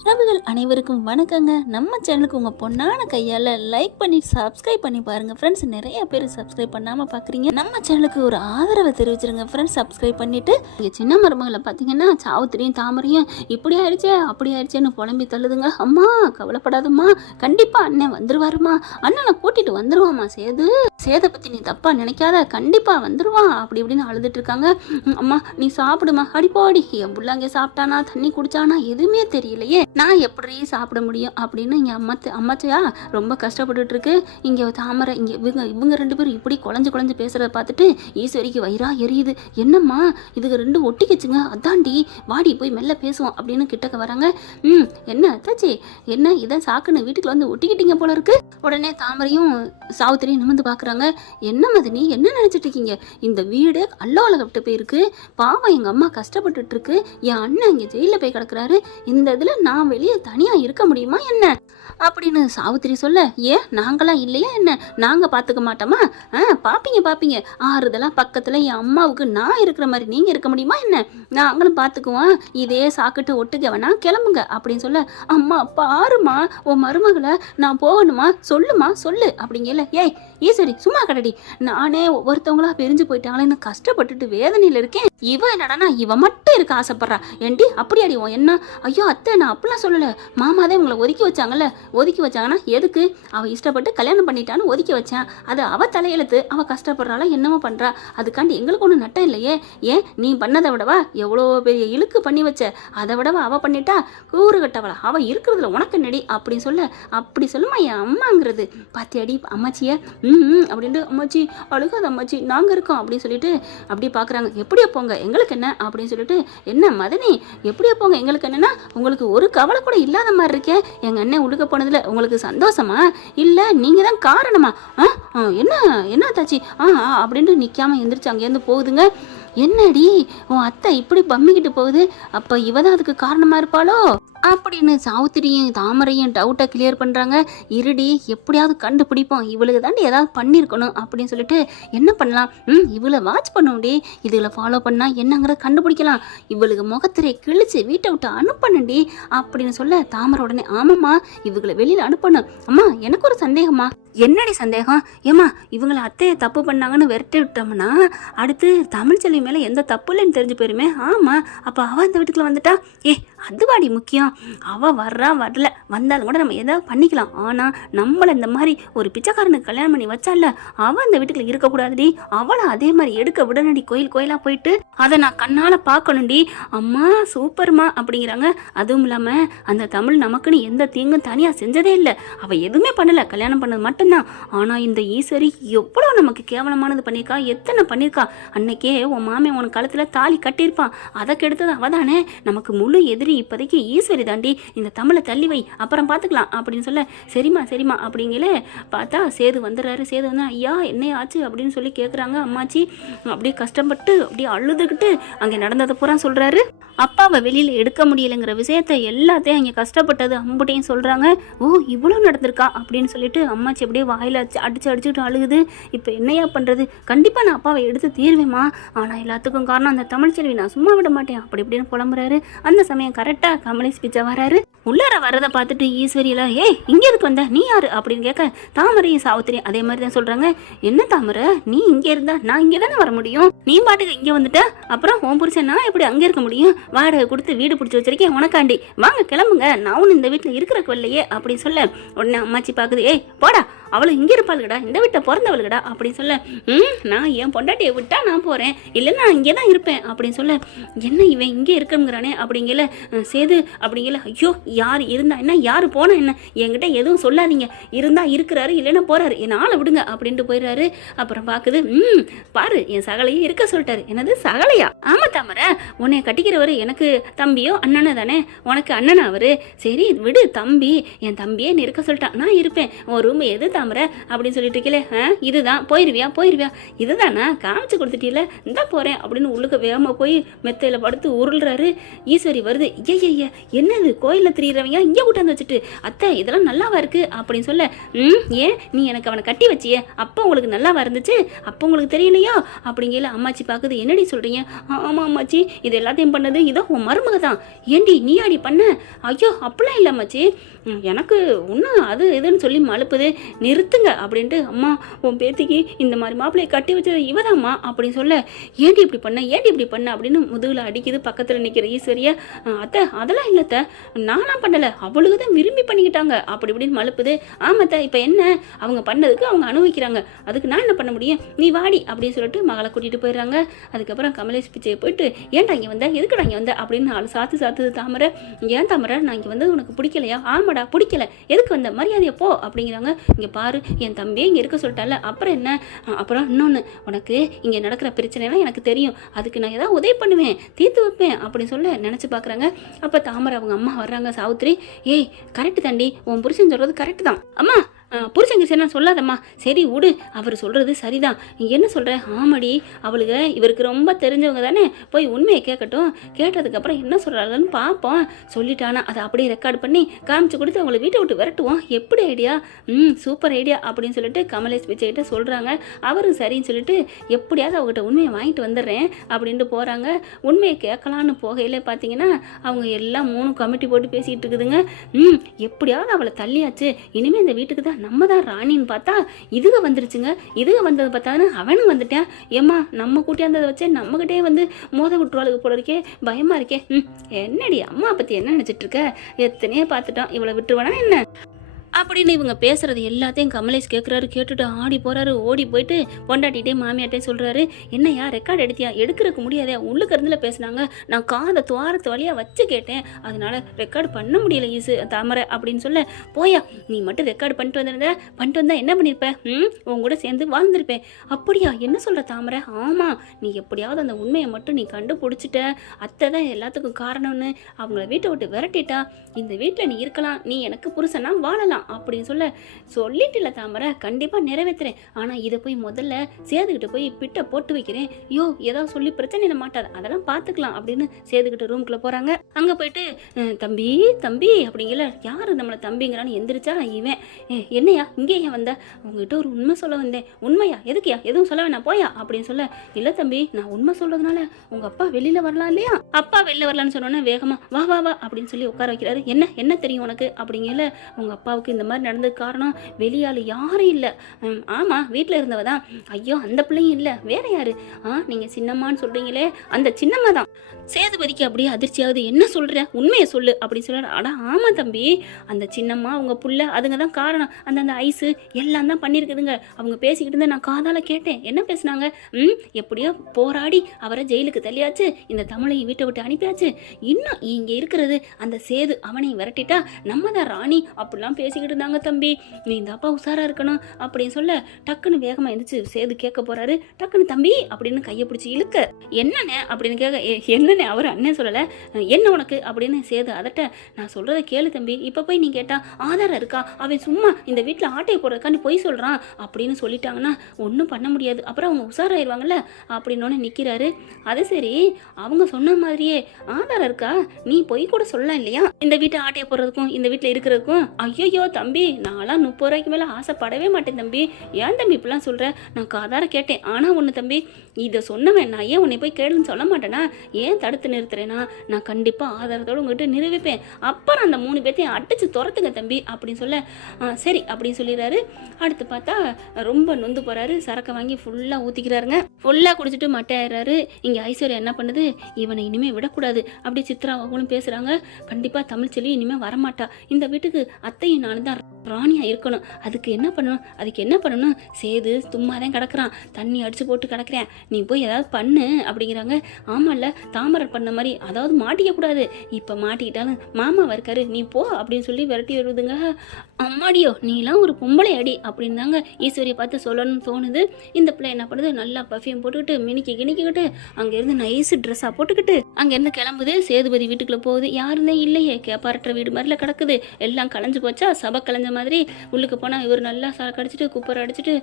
உறவுகள் அனைவருக்கும் வணக்கங்க. நம்ம சேனலுக்கு உங்கள் பொண்ணான கையால் லைக் பண்ணி சப்ஸ்கிரைப் பண்ணி பாருங்கள் ஃப்ரெண்ட்ஸ். நிறைய பேர் சப்ஸ்கிரைப் பண்ணாமல் பார்க்குறீங்க. நம்ம சேனலுக்கு ஒரு ஆதரவை தெரிவிச்சிருங்க ஃப்ரெண்ட்ஸ். சப்ஸ்கிரைப் பண்ணிவிட்டு இங்கே சின்ன மருமகளை பார்த்தீங்கன்னா சாவுத்திரியும் தாமரையும் இப்படி ஆயிடுச்சே அப்படி ஆயிடுச்சேன்னு புலம்பி தள்ளுதுங்க. அம்மா கவலைப்படாதம்மா, கண்டிப்பாக அண்ணன் வந்துருவாருமா, அண்ணனை கூட்டிகிட்டு வந்துருவாம்மா. சேதை பற்றி நீ தப்பாக நினைக்காத, கண்டிப்பாக வந்துடுவான் அப்படி இப்படின்னு அழுதுட்டு இருக்காங்க. அம்மா நீ சாப்பிடுமா, அடிப்பாடி என் புள்ளாங்க சாப்பிட்டானா தண்ணி குடிச்சானா எதுவுமே தெரியலையே, நான் எப்படி சாப்பிட முடியும் அப்படின்னு இங்கே அம்மாச்சையா ரொம்ப கஷ்டப்பட்டுட்டு இருக்கு. இங்கே தாமரை இங்கே இவங்க ரெண்டு பேரும் இப்படி குழஞ்சு பேசுகிறத பார்த்துட்டு ஈஸ்வரிக்கு வயிறா எரியுது. என்னம்மா இதுக்கு ரெண்டு ஒட்டிக்கிச்சுங்க, அதாண்டி வாடி போய் மெல்ல பேசுவோம் அப்படின்னு கிட்டக்க வராங்க. என்ன அத்தாச்சி, என்ன இதை சாக்குன்னு வீட்டுக்குள்ள வந்து ஒட்டிக்கிட்டீங்க போல இருக்கு. உடனே தாமரையும் சாவுத்திரியும் நிமிந்து பார்க்குறாங்க. என்ன மதினி, என்ன நினச்சிட்டு இருக்கீங்க? இந்த வீடு அல்லோலகப்பட்டு போயிருக்கு, பாவம் எங்கள் அம்மா கஷ்டப்பட்டுட்டு இருக்கு, என் அண்ணன் இங்கே ஜெயிலில் போய் கிடக்குறாரு, இந்த இதில் நான் வெளியே தனியாக இருக்க முடியுமா என்ன அப்படின்னு சாவித்திரி சொல்ல, ஏன் நாங்களாம் இல்லையா என்ன, நாங்கள் பார்த்துக்க மாட்டோமா? பார்ப்பீங்க ஆறுதெல்லாம் பக்கத்தில் என் அம்மாவுக்கு நான் இருக்கிற மாதிரி நீங்கள் இருக்க முடியுமா என்ன, நாங்களும் பார்த்துக்குவோம், இதே சாக்கிட்டு ஒட்டுக்க வேணா கிளம்புங்க அப்படின்னு சொல்ல, அம்மா பாருமா உன் மருமகளை நான் போகணுமா, சொல்லுமா சொல்லு அப்படிங்கல. ஏய் ஈஸ்வரி சும்மா கடடி, நானே ஒவ்வொருத்தவங்களா பிரிஞ்சு போயிட்டாங்களேன்னு கஷ்டப்பட்டுட்டு வேதனையில் இருக்கேன், இவ என்னடானா இவ மட்டும் இருக்க ஆசைப்படுறா ஏண்டி அப்படி அடிவோம் என்ன? ஐயோ அத்தை நான் அப்படிலாம் சொல்லலை, மாமாதே உங்களை ஒதுக்கி வச்சாங்கன்னா எதுக்கு, அவள் இஷ்டப்பட்டு கல்யாணம் பண்ணிட்டான்னு ஒதுக்கி வச்சேன், அது அவள் தலையெழுத்து, அவள் கஷ்டப்படுறாளா என்னமோ பண்ணுறா, அதுக்காண்டி எங்களுக்கு ஒன்றும் நட்டம் இல்லையே, ஏன் நீ பண்ணதை விடவா எவ்வளோ பெரிய இழுக்கு பண்ணி வச்ச, அதை விடவா அவள் பண்ணிட்டா, கூறு கட்டவளா அவள் இருக்கிறதுல உனக்கு நடி அப்படின்னு சொல்லுமா என் அம்மாங்கிறது பாத்தியாடி அம்மாச்சிய அப்படின்ட்டு. அம்மாச்சி அழுகாத அம்மாச்சி நாங்கள் இருக்கோம் அப்படின்னு சொல்லிட்டு அப்படி பார்க்குறாங்க. எப்படியோ போங்க எங்களுக்கு என்ன அப்படின்னு சொல்லிட்டு, என்ன மதனி எப்படியோ போங்க எங்களுக்கு என்னன்னா, உங்களுக்கு ஒரு கவலை கூட இல்லாத மாதிரி இருக்கே, எங்கள் அண்ணன் உழுக போனதில் உங்களுக்கு சந்தோஷமா இல்லை நீங்கள் தான் காரணமா? என்ன தாச்சி அப்படின்ட்டு நிற்காம எந்திரிச்சு அங்கேருந்து போகுதுங்க. என்னடி உன் அத்தை இப்படி பம்மிக்கிட்டு போகுது, அப்போ இவ தான் அதுக்கு காரணமாக இருப்பாளோ அப்படின்னு சாவுத்திரியும் தாமரையும் டவுட்டை கிளியர் பண்ணுறாங்க. இருடி எப்படியாவது கண்டுபிடிப்போம், இவளுக்கு தாண்டி ஏதாவது பண்ணியிருக்கணும் அப்படின்னு சொல்லிட்டு என்ன பண்ணலாம், இவளை வாட்ச் பண்ணுவோண்டி, இதில் ஃபாலோ பண்ணால் என்னங்கிறத கண்டுபிடிக்கலாம், இவளுக்கு முகத்திரை கிழிச்சு வீட்டை விட்டு அனுப்பணுண்டி அப்படின்னு சொல்ல, தாமரை உடனே ஆமாம்மா இவங்களை வெளியில் அனுப்பணும். அம்மா எனக்கு ஒரு சந்தேகமா. என்னடி சந்தேகம்? ஏம்மா இவங்களை அத்தையை தப்பு பண்ணாங்கன்னு விரட்டி விட்டோம்னா அடுத்து தமிழ்ச்செல்வி மேலே எந்த தப்பு இல்லைன்னு தெரிஞ்சு போயிருமே. ஆமாம் அப்போ அவள் அந்த வீட்டுக்குள்ள வந்துட்டா, அதுவாடி முக்கியம், அவள் வரல வந்தாலும் கூட நம்ம எதாவது பண்ணிக்கலாம், ஆனால் நம்மளை இந்த மாதிரி ஒரு பிச்சைக்காரனுக்கு கல்யாணம் பண்ணி வச்சால, அவள் அந்த வீட்டுக்குள்ள இருக்கக்கூடாதுடி, அவளை அதே மாதிரி எடுக்க விடணுடி, கோயிலாக போயிட்டு அதை நான் கண்ணால் பார்க்கணுண்டி. அம்மா சூப்பர்மா அப்படிங்கிறாங்க. அதுவும் இல்லாமல் அந்த தமிழ் நமக்குன்னு எந்த தீங்கும் தனியாக செஞ்சதே இல்லை, அவள் எதுவுமே பண்ணலை, கல்யாணம் பண்ணது மட்டும்தான். ஆனால் இந்த ஈஸ்வரி எவ்வளோ நமக்கு கேவலமானது பண்ணியிருக்கா, எத்தனை பண்ணியிருக்கா, அன்னைக்கே உன் மாமே உன் கழுத்தில் தாலி கட்டியிருப்பான், அதை கெடுத்தது அவ தானே, நமக்கு முழு எதிரி இப்போதைக்கு ஈஸ்வரி தாண்டி, இந்த தமிழை தள்ளி வை அப்புறம் பார்த்துக்கலாம் அப்படின்னு சொல்ல, சரிம்மா அப்படிங்கல பார்த்தா சேது வந்துடுறாரு. சேது வந்து ஐயா என்ன ஆச்சு அப்படின்னு சொல்லி கேட்குறாங்க. அம்மாச்சி அப்படியே கஷ்டப்பட்டு அப்படியே அழுதுகிட்டு அங்கே நடந்ததை பூரா சொல்கிறாரு. அப்பாவை வெளியில் எடுக்க முடியலைங்கிற விஷயத்த எல்லாத்தையும் அங்கே கஷ்டப்பட்டது அம்புட்டையும் சொல்கிறாங்க. ஓ இவ்வளோ நடந்திருக்கா அப்படின்னு சொல்லிட்டு அம்மாச்சி அப்படியே வாயில் அடிச்சுக்கிட்டு அழுகுது. இப்போ என்னையா பண்ணுறது, கண்டிப்பாக நான் அப்பாவை எடுத்து தீர்வேம்மா, ஆனால் எல்லாத்துக்கும் காரணம் அந்த தமிழ்ச்செல்வி, நான் சும்மா விட மாட்டேன் அப்படி இப்படின்னு புலம்புறாரு. அந்த சமயம் கரெக்டாக கமலேஷ் பிச்சை வராரு. உள்ளார வரதை பார்த்துட்டு ஈஸ்வரி எல்லாம் இங்கே எதுக்கு வந்த, நீ யாரு அப்படின்னு கேட்க, தாமரையும் சாவுத்திரியும் அதே மாதிரி தான் சொல்கிறாங்க. என்ன தாமரை நீ இங்கே இருந்தா நான் இங்கே தானே வர முடியும், நீ பாட்டுக்கு இங்கே வந்துட்ட, அப்புறம் உன் புருஷன் நான் எப்படி அங்கே இருக்க முடியும், வாடகை கொடுத்து வீடு பிடிச்சி வச்சிருக்கேன் உனக்காண்டி, வாங்க கிளம்புங்க, நான் ஒன்று இந்த வீட்டில் இருக்கிறக்கு இல்லையே அப்படின்னு சொல்ல, உடனே அம்மாச்சி பார்க்குது, போடா அவளை இங்கே இருப்பாளுகடா, இந்த வீட்டை பிறந்தவளுகடா அப்படின்னு சொல்ல, நான் என் பொண்டாட்டியை விட்டா நான் போகிறேன், இல்லைன்னா இங்கே தான் இருப்பேன் அப்படின்னு சொல்ல, என்ன இவன் இங்கே இருக்கணுங்கிறானே அப்படிங்கல. சேது அப்படிங்கல, ஐயோ யார் இருந்தா என்ன யார் போனா என்ன, என்கிட்ட எதுவும் சொல்லாதீங்க, இருந்தா இருக்கிறாரு இல்லைன்னா போறாரு, என் ஆளை விடுங்க அப்படின்ட்டு போயிடுறாரு. அப்புறம் பார்க்குது, பாரு என் சகலையே இருக்க சொல்லிட்டாரு. என்னது சகலையா? ஆமா தாமரை உன்னை கட்டிக்கிறவரு எனக்கு தம்பியோ அண்ணனோ தானே, உனக்கு அண்ணனா அவரு, சரி விடு தம்பி, என் தம்பியே இருக்க சொல்லிட்டான், நான் இருப்பேன், உன் ரூம் எது தாமரை அப்படின்னு சொல்லிட்டு இருக்கீங்களே, இதுதான் போயிருவியா இதுதானா காமிச்சு கொடுத்துட்டீல, இந்தா போகிறேன் அப்படின்னு உள்ளுக்க வேகமாக போய் மெத்தையில் படுத்து உருள்றாரு. ஈஸ்வரி வருது. ஐயா என்னது கோயிலில் திரியிறவங்க இங்கே கூட்டாந்து வச்சுட்டு, அத்தை இதெல்லாம் நல்லாவா இருக்கு அப்படின்னு சொல்ல, ஏன் நீ எனக்கு அவனை கட்டி வச்சியே, அப்போ உங்களுக்கு நல்லாவா இருந்துச்சு, அப்போ உங்களுக்கு தெரியலையோ அப்படிங்கல. அம்மாச்சி பார்க்குது. என்னடி சொல்கிறீங்க? ஆமாம் அம்மாச்சி, இது எல்லாத்தையும் பண்ணது இதோ உன் மருமக தான். ஏண்டி நீ ஆடி பண்ண? ஐயோ அப்படிலாம் இல்லை அம்மாச்சி, எனக்கு ஒன்றும் அது இதுன்னு சொல்லி மழுப்புது, நிறுத்துங்க அப்படின்ட்டு. அம்மா உன் பேத்திக்கு இந்த மாதிரி மாப்பிள்ளையை கட்டி வச்சது இவதாம்மா அப்படின்னு சொல்ல, ஏண்டி இப்படி பண்ண அப்படின்னு முதுகில் அடிக்குது பக்கத்தில் நிற்கிற ஈஸ்வரியா. அத்தை அதெல்லாம் இல்லைத்த, நானா பண்ணலை, அவளுக்கு தான் விரும்பி பண்ணிக்கிட்டாங்க அப்படி இப்படின்னு மழுப்புது. ஆமாத்த, இப்போ என்ன அவங்க பண்ணதுக்கு அவங்க அனுபவிக்கிறாங்க, அதுக்கு நான் என்ன பண்ண முடியும், நீ வாடி அப்படின்னு சொல்லிட்டு மகளை கூட்டிகிட்டு போயிடுறாங்க. அதுக்கப்புறம் கமலேஷ் பிச்சையை போயிட்டு, ஏன்டா இங்கே வந்த, எதுக்குடா இங்கே வந்த அப்படின்னு நாலு சாத்துது தாமரை. ஏன் தாமரை, நான் இங்கே வந்து உனக்கு பிடிக்கலையா? ஆமாடா பிடிக்கல, எதுக்கு வந்த, மரியாதையை போ அப்படிங்கிறாங்க. இங்கே பாரு, என் தம்பியே இங்கே இருக்க சொல்லிட்டால, அப்புறம் என்ன, அப்புறம் இன்னொன்று, உனக்கு இங்கே நடக்கிற பிரச்சனைலாம் எனக்கு தெரியும், அதுக்கு நான் ஏதாவது உதவி பண்ணுவேன், தீர்த்து வைப்பேன் அப்படின்னு சொல்ல நினச்சி பார்க்குறாங்க. அப்போ தாமரை அவங்க அம்மா வர்றாங்க. சாவித்திரி, ஏய் கரெக்டு தாண்டி, உன் புருஷன் சொல்கிறது கரெக்டு தான் அம்மா, புருஷங்க சரி நான் சொல்லாதம்மா, சரி விடு, அவர் சொல்கிறது சரிதான், என்ன சொல்கிற? ஆமாடி, அவளுக்கு இவருக்கு ரொம்ப தெரிஞ்சவங்க தானே, போய் உண்மையை கேட்கட்டும், கேட்டதுக்கப்புறம் என்ன சொல்கிறாங்கன்னு பார்ப்போம், சொல்லிட்டானா அதை அப்படியே ரெக்கார்ட் பண்ணி காமிச்சு கொடுத்து அவங்களை வீட்டை விட்டு விரட்டுவோம், எப்படி ஐடியா? சூப்பர் ஐடியா அப்படின்னு சொல்லிட்டு கமலேஷ் பிச்சைக்கிட்ட சொல்கிறாங்க. அவரும் சரின்னு சொல்லிட்டு எப்படியாவது அவங்ககிட்ட உண்மையை வாங்கிட்டு வந்துடுறேன் அப்படின்ட்டு போகிறாங்க. உண்மையை கேட்கலான்னு போகையில் பார்த்தீங்கன்னா அவங்க எல்லாம் 3 கமிட்டி போட்டு பேசிக்கிட்டு இருக்குதுங்க. எப்படியாவது அவளை தள்ளியாச்சு, இனிமேல் இந்த வீட்டுக்கு தான் நம்ம தான் ராணின்னு பார்த்தா இதுக வந்துருச்சுங்க. இதுக வந்தது பார்த்தான்னு அவனும் வந்துட்டேன். ஏம்மா நம்ம கூட்டியாந்ததை வச்சே நம்மகிட்டே வந்து மோத விட்டுருவாளுக்கு போல இருக்கே, பயமா இருக்கே. என்னடி அம்மா பத்தி என்ன நினைச்சிட்டு இருக்க, எத்தனையோ பார்த்துட்டோம், இவளை விட்டுருவானா என்ன அப்படின்னு இவங்க பேசுறது எல்லாத்தையும் கமலேஷ் கேட்குறாரு. கேட்டுட்டு ஆடி போறாரு. ஓடி போயிட்டு பொண்டாட்டிகிட்டே மாமியார்ட்டே சொல்றாரு, என்னையா ரெக்கார்டு எடுத்தியா? எடுக்கிறதுக்கு முடியாதே, உள்ளுக்கு இருந்துல பேசினாங்க, நான் காதை துவாரத்து வழியா வச்சு கேட்டேன், அதனால ரெக்கார்டு பண்ண முடியல ஈசு தாமரை அப்படின்னு சொல்ல, போயா நீ மட்டும் ரெக்கார்டு பண்ணிட்டு வந்தா என்ன பண்ணியிருப்ப? உன் கூட சேர்ந்து வாழ்ந்துருப்பேன். அப்படியா, என்ன சொல்ற தாமரை? ஆமா, நீ எப்படியாவது அந்த உண்மையை மட்டும் நீ கண்டுபிடிச்சிட்ட, அத்தை தான் எல்லாத்துக்கும் காரணம்னு அவங்கள வீட்டை விட்டு விரட்டிட்டா, இந்த வீட்டில் நீ இருக்கலாம், நீ எனக்கு புருஷனா வாழலாம் அப்படின்னு சொல்லிட்டு இல்ல தாமரை, கண்டிப்பா நிறைவேற்றுறேன், ஆனா இதை போய் முதல்ல சேதுக்கிட்ட போய் பிட்ட போட்டு வைக்கிறேன். யோ ஏதாவது சொல்லி பிரச்சனை மாட்டாது, அதெல்லாம் பாத்துக்கலாம் அப்படின்னு சேதுக்கிட்ட ரூம்குள்ள போறாங்க. அங்க போயிட்டு தம்பி அப்படிங்கல, யாரு நம்மளை தம்பிங்கிறான்னு எந்திரிச்சா இவன், என்னையா இங்கே ஏன் வந்த? உங்ககிட்ட ஒரு உண்மை சொல்ல வந்தேன். உண்மையா? எதுக்கியா? எதுவும் சொல்ல வேணா போயா அப்படின்னு சொல்ல, இல்ல தம்பி நான் உண்மை சொல்றதுனால உங்க அப்பா வெளியில வரலாம் இல்லையா? அப்பா வெளில வரலான்னு சொன்னோன்னே வேகமா வா வா வா அப்படின்னு சொல்லி உட்கார வைக்கிறாரு. என்ன தெரியும் உனக்கு அப்படிங்கல, உங்க அப்பாவுக்கு இந்த மாதிரி நடந்தது காரணம் வெளியால் யாரும் இல்லை. ஆமாம் வீட்டில் இருந்தவ தான். ஐயோ அந்த பிள்ளையும் இல்லை, வேற யாரு? நீங்கள் சின்னம்மான்னு சொல்கிறீங்களே, அந்த சின்னம்மா தான். சேதுபதிக்கு அப்படியே அதிர்ச்சியாவது, என்ன சொல்கிற, உண்மையை சொல்லு அப்படின்னு சொல்கிறார். அடா ஆமாம் தம்பி, அந்த சின்னம்மா அவங்க புள்ள அதுங்க தான் காரணம், அந்த ஐஸு எல்லாம் தான் பண்ணியிருக்குதுங்க. அவங்க பேசிக்கிட்டு இருந்தா நான் காதால் கேட்டேன். என்ன பேசுனாங்க? எப்படியோ போராடி அவரை ஜெயிலுக்கு தள்ளியாச்சு, இந்த தமிழையும் வீட்டை விட்டு அனுப்பியாச்சு, இன்னும் இங்கே இருக்கிறது அந்த சேது, அவனையும் விரட்டிட்டா நம்ம தான் ராணி அப்படிலாம் பேசிக்கிட்டு இருந்தாங்க தம்பி, நீ இந்த அப்பா உஷாரா இருக்கணும் அப்படின்னு சொல்ல, டக்குன்னு வேகமா எழுந்துச்சு சேது கேட்க போறாரு. டக்குன்னு தம்பி அப்படின்னு கையை பிடிச்சி இழுக்க, என்னண்ணே அப்படின்னு கேட்க, என்னண்ணே அவர் அண்ணன் சொல்லலை, என்ன உனக்கு அப்படின்னு சேது அதட்ட, நான் சொல்றதை கேளு தம்பி, இப்போ போய் நீ கேட்டா ஆதாரம் இருக்கா, அவன் சும்மா இந்த வீட்டில் ஆட்டையை போடுறதுக்கா நீ பொய் சொல்றான் அப்படின்னு சொல்லிட்டாங்கன்னா ஒன்றும் பண்ண முடியாது, அப்புறம் அவங்க உஷாராயிருவாங்கல்ல அப்படின்னு நிற்கிறாரு. அது சரி, அவங்க சொன்ன மாதிரியே ஆதாரம் இருக்கா, நீ பொய் கூட சொல்லலாம் இல்லையா, இந்த வீட்டை ஆட்டையை போடுறதுக்கும் இந்த வீட்டில் இருக்கிறதுக்கும்? ஐயோ தம்பி, நான்லாம் 30 ரூபாய்க்கு மேலே ஆசைப்படவே மாட்டேன் தம்பி, ஏன் தம்பி இப்படிலாம் சொல்கிறேன், நான் காதார கேட்டேன். ஆனால் ஒன்று தம்பி, இதை சொன்னவன் நான் ஏன் உன்னை போய் கேளுன்னு சொல்ல மாட்டேனா, ஏன் தடுத்து நிறுத்துறேன்னா, நான் கண்டிப்பாக ஆதாரத்தோடு உங்ககிட்ட நிரூபிப்பேன், அப்புறம் அந்த 3 பேர்த்தையும் அடிச்சு துரத்துங்க தம்பி அப்படின்னு சொல்ல, சரி அப்படின்னு சொல்லிடுறாரு. அடுத்து பார்த்தா ரொம்ப நொந்து போகிறாரு. சரக்கை வாங்கி ஃபுல்லாக ஊற்றிக்கிறாருங்க. ஃபுல்லாக குடிச்சிட்டு மட்டையாடுறாரு. இங்கே ஐஸ்வர்யா என்ன பண்ணுது, இவனை இனிமேல் விடக்கூடாது அப்படி சித்ராவாகவும் பேசுகிறாங்க. கண்டிப்பாக தமிழ்ச்செல்வி இனிமேல் வரமாட்டா, இந்த வீட்டுக்கு அத்தையும் நானும் தான் ராணியா இருக்கணும், அதுக்கு என்ன பண்ணணும், சேது சும்மா தான் கிடக்குறான், தண்ணி அடிச்சு போட்டு கிடக்குறேன், நீ போய் ஏதாவது பண்ணு அப்படிங்கிறாங்க. ஆமாம்ல, தாமரை பண்ண மாதிரி, அதாவது மாட்டிக்க கூடாது, இப்போ மாட்டிக்கிட்டாலும் மாமாவா இருக்காரு, நீ போ அப்படின்னு சொல்லி விரட்டி வருதுங்க. அம்மாடியோ நீலாம் ஒரு பொம்பளை அடி அப்படின்னு தாங்க ஈஸ்வரியை பார்த்து சொல்லணும்னு தோணுது. இந்த பிள்ளை என்ன பண்ணுது, நல்லா பர்ஃப்யூம் போட்டுக்கிட்டு கிணிக்கிக்கிட்டு அங்கேருந்து நைஸ் ட்ரெஸ்ஸாக போட்டுக்கிட்டு அங்கேருந்து கிளம்புது. சேதுபதி வீட்டுக்குள்ளே போகுது. யாருந்தே இல்லையே, கேப்பாரற்ற வீடு மாதிரில கிடக்குது, எல்லாம் களைஞ்சு போச்சா, சபை களைஞ்ச மாதிரி உள்ளுக்கு போனால் இவர் நல்லா கடிச்சிட்டு குப்பரை அடிச்சுட்டு,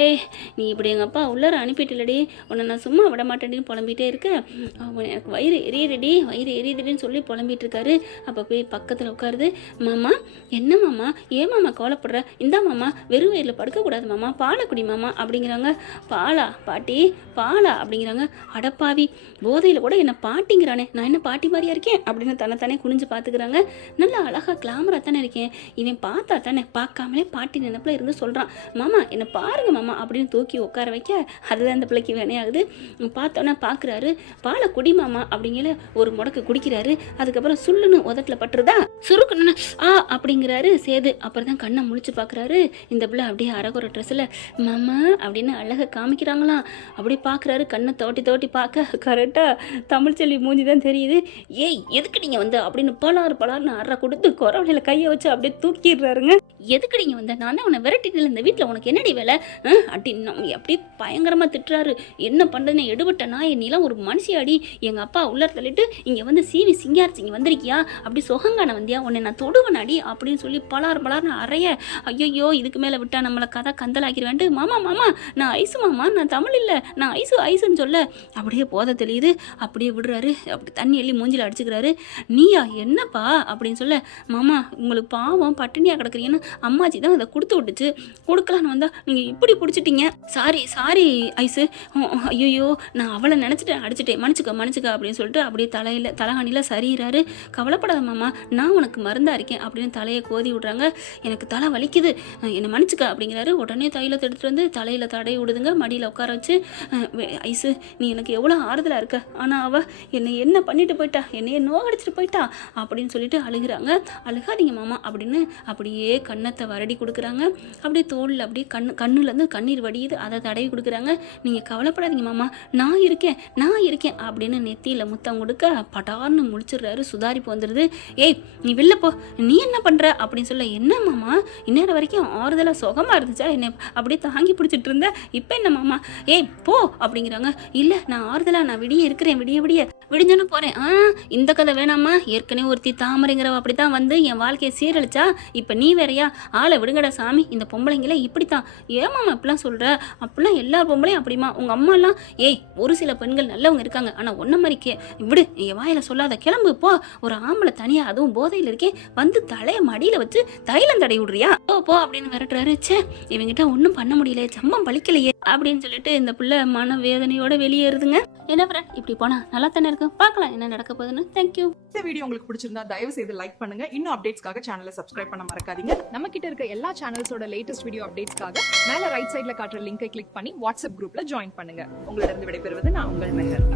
ஏய் நீ இப்படி எங்கள் அப்பா உள்ளார அனுப்பிட்டுலடி, உன்னை நான் சும்மா விட மாட்டேன்னு புலம்பிகிட்டே இருக்கேன், அவன் எனக்கு வயிறு எரியுதுடின்னு சொல்லி புலம்பிகிட்டு இருக்காரு. அப்போ போய் பக்கத்தில் உட்காருது. மாமா என்ன மாமா, ஏன் மாமா கவலைப்படுற, இந்தா மாமா வெறும் வயிறில் படுக்கக்கூடாது மாமா, பாலை குடி மாமா அப்படிங்கிறாங்க. பாலா பாட்டி பாலா அப்படிங்கிறாங்க. அடப்பாவி, போதையில் கூட என்னை பாட்டிங்கிறானே, நான் என்ன பாட்டி மாதிரியா இருக்கேன் அப்படின்னு தன்னைத்தானே குனிஞ்சு பார்த்துக்கிறாங்க. நல்லா அழகாக கிளாமராக தானே இருக்கேன், இவன் பார்த்தா தானே பார்க்காமலே பாட்டி நினைப்பில் இருந்து சொல்கிறான். மாமா என்னை பாருங்க மாமா அப்படின்னு தூக்கி உட்கார வைக்க அதுதான் அந்த பிள்ளைக்கு வேணையாகுது. பார்த்தோன்னா பார்க்குறாரு. பாலை குடி மாமா அப்படிங்கிற ஒரு முடக்கு குடிக்கிறாரு. அதுக்கப்புறம் சுள்ளுன்னு உதட்டில் பட்டுருதா, சுருக்குன்னு அப்படிங்கிறாரு சேது. அப்புறம் தான் கண்ணை முழிச்சு பார்க்குறாரு. இந்த பிள்ளை அப்படியே அரகுற ட்ரெஸ்ஸில் மாமா அப்படின்னு அழகாக காமிக்கிறாங்களாம். அப்படி பார்க்குறாரு. கண்ணை தோட்டி பார்க்க கரெக்டாக தமிழ்ச்செல்வி மூஞ்சி தான் தெரியுது. ஏய் எதுக்கு நீங்கள் வந்து அப்படின்னு பலார்னு அரை கொடுத்து குறவலையில் கையை வச்சு அப்படியே தூக்கிடுறாருங்க. எதுக்கு நீங்கள் வந்த, நான் தான் உன்னை விரட்டிட்டு இந்த வீட்டில் உனக்கு என்னடி வேலை அப்படின்னு அப்படி பயங்கரமாக திட்டுறாரு. என்ன பண்ணுறதுன்னு எடுபட்ட நாய், நீலாம் ஒரு மனுஷியாடி, எங்கள் அப்பா உள்ளார தள்ளிட்டு இங்கே வந்து சீவி சிங்காரிச்சு இங்கே வந்திருக்கியா, அப்படி சொகங்கான வந்தியா, உன்னை நான் தொடுவனாடி அப்படின்னு சொல்லி பலார்னு அறைய. ஐயோ இதுக்கு மேலே விட்டா நம்மளை கதை கந்தலாக்கிடுவேன்ட்டு, மாமா நான் ஐசு மாமா, நான் தமிழ் இல்லை, நான் ஐசுன்னு சொல்ல அப்படியே போதை தெரியுது. அப்படியே விடுறாரு. அப்படி தண்ணி எள்ளி மூஞ்சில் அடிச்சுக்கிறாரு. நீயா என்னப்பா அப்படின்னு சொல்ல, மாமா உங்களுக்கு பாவம் பட்டினியாக கிடக்குறீங்கன்னு அம்மாச்சி தான் அதை கொடுத்து விட்டுச்சு, கொடுக்கலான்னு வந்தா நீங்கள் இப்படி பிடிச்சிட்டீங்க, சாரி ஐசு, ஐயோ நான் அவளை நினச்சிட்டேன், அடிச்சிட்டேன், மன்னிச்சுக்க அப்படின்னு சொல்லிட்டு அப்படியே தலைகாணியில் சரியிறாரு. கவலைப்படாத மாமா, நான் உனக்கு மருந்தாக இருக்கேன் அப்படின்னு தலையை கோதி விடுறாங்க. எனக்கு தலை வலிக்குது, என்னை மன்னிச்சுக்க அப்படிங்கிறாரு. உடனே தைலத்தை எடுத்துகிட்டு வந்து தலையில் தடை விடுதுங்க. மடியில் உட்கார வச்சு, ஐசு நீ எனக்கு எவ்வளோ ஆறுதலாக இருக்க, ஆனால் அவள் என்ன பண்ணிட்டு போயிட்டா, என்னையே நோகடிச்சிட்டு போயிட்டா அப்படின்னு சொல்லிட்டு அழுகிறாங்க. அழுகாதீங்க மாமா அப்படின்னு அப்படியே கண்ணத்தை வரடி கொடுக்குறாங்க. அப்படியே தோளில் அப்படியே கண்ணுலேருந்து கண்ணீர் வடியுது, அதை தடவி கொடுக்குறாங்க. நீங்கள் கவலைப்படாதீங்க மாமா, நான் இருக்கேன் அப்படின்னு நெத்தியில் முத்தம் கொடுக்க படார்னு முழிச்சிடுறாரு. சுதாரிப்பு வந்துடுது. ஏய் நீ வெளில போ, நீ என்ன பண்ணுற அப்படின்னு சொல்ல, என்ன மாமா இந்நேரம் வரைக்கும் ஆறுதலாக சுகமாக இருந்துச்சா, என்னை அப்படியே தாங்கி பிடிச்சிட்டு இருந்த, இப்போ என்ன மாமா, ஏய் போ அப்படிங்கிறாங்க. இல்லை நான் ஆறுதலாக நான் இருக்கிறேன், விடிஞ்சோன்னு போகிறேன். இந்த கதை வேணாமா, ஏற்கனவே ஒருத்தி தாமரைங்கிறவ அப்படி தான் வந்து என் வாழ்க்கையை சீரழிச்சா, இப்போ நீ வேறையா, ஆளை விடுங்கடா சாமி, இந்த பொம்பளைங்களே இப்படித்தான். ஏமாமா இப்படிலாம் சொல்கிற, அப்படிலாம் எல்லா பொம்பளையும் அப்படிமா, உங்கள் அம்மாலாம், ஏய் ஒரு சில பெண்கள் நல்லவங்க இருக்காங்க, ஆனால் ஒன்றை மாதிரி விடு, என் வாயில் சொல்லாத, கிளம்பு போ, ஒரு ஆம்பளை தனியாக அதுவும் போதையில் இருக்கேன் வந்து தலையை மடியில் வச்சு தைலம் தடை விடுறியா, போ அப்படின்னு விரட்டுறாரு. சே இவங்கிட்ட ஒன்றும் பண்ண முடியல, சம்பம் பழிக்கலையே அப்படின்னு சொல்லிட்டு இந்த பிள்ளை மன வேதனையோட வெளியேறுதுங்க. என்ன ஃப்ரெண்ட் இப்படி போனா நல்லா தானே இருக்கு, பார்க்கலாம் என்ன நடக்க போகுதுன்னு. தேங்க்யூ. இந்த வீடியோ உங்களுக்கு பிடிச்சிருந்தா தயவு செய்து லைக் பண்ணுங்க. இன்னும் அப்டேட்ஸ்க்காக சேனலை சப்ஸ்கிரைப் பண்ண மறக்காதீங்க. நம்ம கிட்ட இருக்க எல்லா சேனல்ஸோட லேட்டஸ்ட் வீடியோ அப்டேட்ஸ்க்காக மேல ரைட் சைடுல காட்டுற லிங்கை கிளிக் பண்ணி வாட்ஸ்அப் குரூப்ல ஜாயின் பண்ணுங்க. உங்களிடம் விடைபெறுவது நான் உங்கள் மெஹர்.